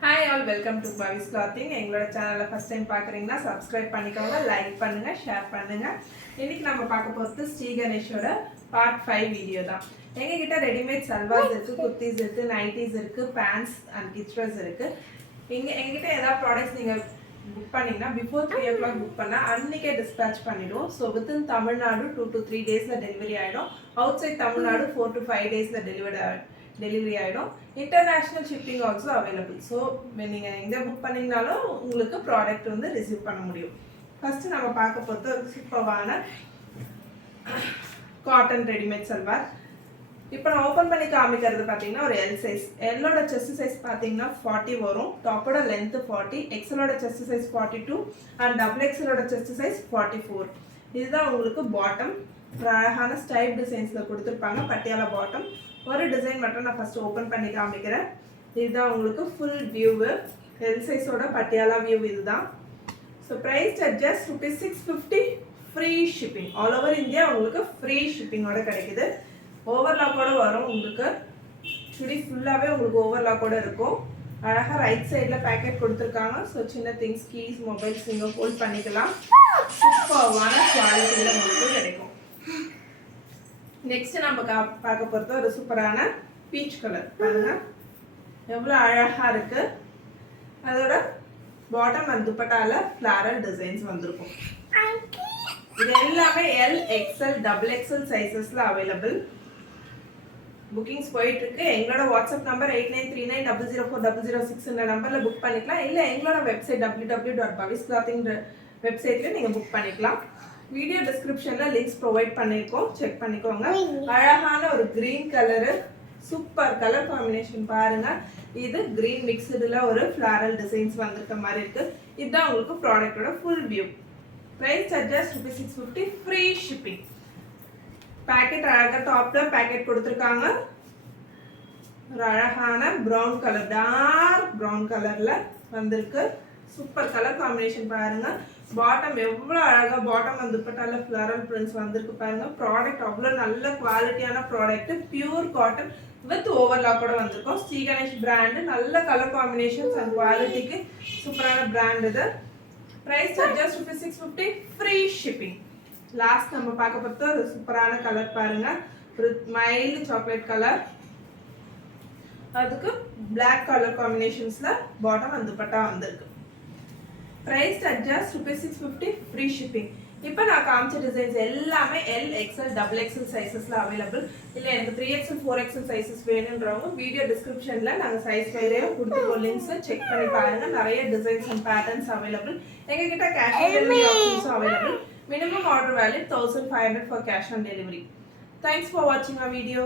Hi all, welcome to Bhavi's Clothing. எங்களோட சேனலை first time பார்க்குறீங்கன்னா சப்ஸ்கிரைப் பண்ணிக்கோங்க, லைக் பண்ணுங்க, ஷேர் பண்ணுங்க. இன்னைக்கு நம்ம பார்க்க போகிறது ஸ்ரீ கணேஷோட பார்ட் 5 வீடியோ தான். எங்ககிட்ட ரெடிமேட் சல்வார்ஸ் இருக்கு, குர்த்திஸ் இருக்கு, நைட்டிஸ் இருக்கு, பேண்ட்ஸ் அண்ட் கிட்ஸ்வேர்ஸ் இருக்கு. எங்ககிட்ட ஏதாவது ப்ராடக்ட்ஸ் நீங்கள் புக் பண்ணிங்கன்னா பிஃபோர் 3 o'clock புக் பண்ணால் அன்றைக்கே டிஸ்பேச் பண்ணிவிடுவோம். ஸோ வித்தின் தமிழ்நாடு 2 to 3 டேஸில் டெலிவரி ஆகிடும். அவுட் சைட் தமிழ்நாடு 4 to 5 டேஸில் டெலிவரி ஆகிடும். International shipping also available. So நீங்கள் எங்கே புக் பண்ணிங்கனாலும் உங்களுக்கு ப்ராடக்ட் வந்து ரிசீவ் பண்ண முடியும். ஃபஸ்ட்டு நம்ம பார்க்க போகிறது ஒரு சூப்பரான காட்டன் ரெடிமேட் சல்வார். இப்போ நான் ஓப்பன் பண்ணி காமிக்கிறது பார்த்தீங்கன்னா ஒரு எல் சைஸ். எல்லோட செஸ்ட் சைஸ் பார்த்தீங்கன்னா 40 வரும், டாப்போட லென்த்து 40, எக்ஸலோட செஸ்ட் சைஸ் 42 அண்ட் டபுள் எக்ஸலோட செஸ்ட் சைஸ் 44. இதுதான் உங்களுக்கு பாட்டம். அழகான ஸ்டைப் டிசைன்ஸில் கொடுத்துருப்பாங்க, பட்டியாலா பாட்டம். ஒரு டிசைன் மட்டும் நான் ஃபஸ்ட்டு ஓப்பன் பண்ணி காமிக்கிறேன். இதுதான் உங்களுக்கு ஃபுல் வியூவு, எல் சைஸோட பட்டியாலா வியூ இதுதான். So price just ₹650, free shipping. All over India உங்களுக்கு ஃப்ரீ ஷிப்பிங்கோட கிடைக்குது. ஓவர்லாக்கோட வரும் உங்களுக்கு. சுடி ஃபுல்லாகவே உங்களுக்கு ஓவர்லாக்கோட இருக்கும். அழகாக ரைட் சைடில் பேக்கெட் கொடுத்துருக்காங்க. ஸோ சின்ன திங்ஸ், கீஸ், மொபைல்ஸ் நீங்கள் ஹோல்ட் பண்ணிக்கலாம். சூப்பர்வான குவாலிட்டியில் உங்களுக்கு கிடைக்கும். நெக்ஸ்ட் நம்ம பார்க்க போகிறது ஒரு சூப்பரான பீச் கலர். பாருங்க எவ்வளோ அழகாக இருக்கு. அதோட பாட்டம் அண்ட் துப்பட்டால ஃப்ளாரல் டிசைன்ஸ் வந்திருக்கும். இது எல்லாமே எல், எக்ஸ்எல், டபுள் எக்ஸ்எல் சைஸஸ்ல அவைலபிள். புக்கிங்ஸ் போயிட்டு இருக்கு. எங்களோட வாட்ஸ்அப் நம்பர் 8939004006 இந்த நம்பர்ல புக் பண்ணிக்கலாம். இல்லை எங்களோட வெப்சைட் www.bhavisclothing வெப்சைட்ல நீங்க புக் பண்ணிக்கலாம். வீடியோ டிஸ்கிரிப்ஷனில் லிங்க்ஸ் ப்ரொவைட் பண்ணியிருக்கோம், செக் பண்ணிக்கோங்க. அழகான ஒரு green colour, super colour combination பாருங்க. இது க்ரீன் மிக்சடில் ஒரு ஃப்ளாரல் டிசைன்ஸ் வந்திருக்க மாதிரி இருக்கு. இதுதான் உங்களுக்கு ப்ராடக்டோட full view. Price just ₹650, free shipping. Packet அழகாக டாப்பில் பேக்கெட் கொடுத்துருக்காங்க. ஒரு அழகான ப்ரௌன் கலர், டார்க் ப்ரௌன் கலரில் வந்திருக்கு. சூப்பர் கலர் காம்பினேஷன் பாருங்க. பாட்டம் எவ்வளோ அழகாக பாட்டம் வந்து துப்பட்டால ஃப்ளாரல் பிரிண்ட்ஸ் வந்திருக்கு பாருங்க. ப்ராடக்ட் அவ்வளோ நல்ல குவாலிட்டியான ப்ராடக்ட், பியூர் காட்டன் வித் ஓவர்லாக்கோட வந்திருக்கும். ஸ்ரீ கணேஷ் பிராண்டு, நல்ல கலர் காம்பினேஷன்ஸ் அண்ட் குவாலிட்டிக்கு சூப்பரான பிராண்ட் இது. Price just ₹650, free shipping. Last நம்ம பார்க்க போகிறது ஒரு சூப்பரான கலர் பாருங்க. ஒரு மைல்டு சாக்லேட் கலர், அதுக்கு பிளாக் கலர் காம்பினேஷன்ஸ்ல பாட்டம் அண்ட் துப்பட்டா வந்திருக்கு. Price just ₹650, free shipping. இப்போ நான் காமிச்ச டிசைன்ஸ் எல்லாமே எல், எக்ஸ்எல், டபுள் எக்ஸ்எல் சைஸஸ்ல அவைலபிள். இல்லை எனக்கு 3XL 4XL சைஸஸ் வேணுன்றவங்க வீடியோ டிஸ்கிரிப்ஷன்ல நாங்கள் சைஸ் வேறையும் கொடுத்துருக்கோம். லிங்க்ஸ் செக் பண்ணி பாருங்க. நிறைய டிசைன்ஸ் அண்ட் பேட்டர்ன்ஸ் அவைலபிள். எங்ககிட்ட கேஷ் ஆன் டெலிவரி ஆப்ஷன்ஸும் available. Minimum order value 1500 for cash on delivery. Thanks for watching our video.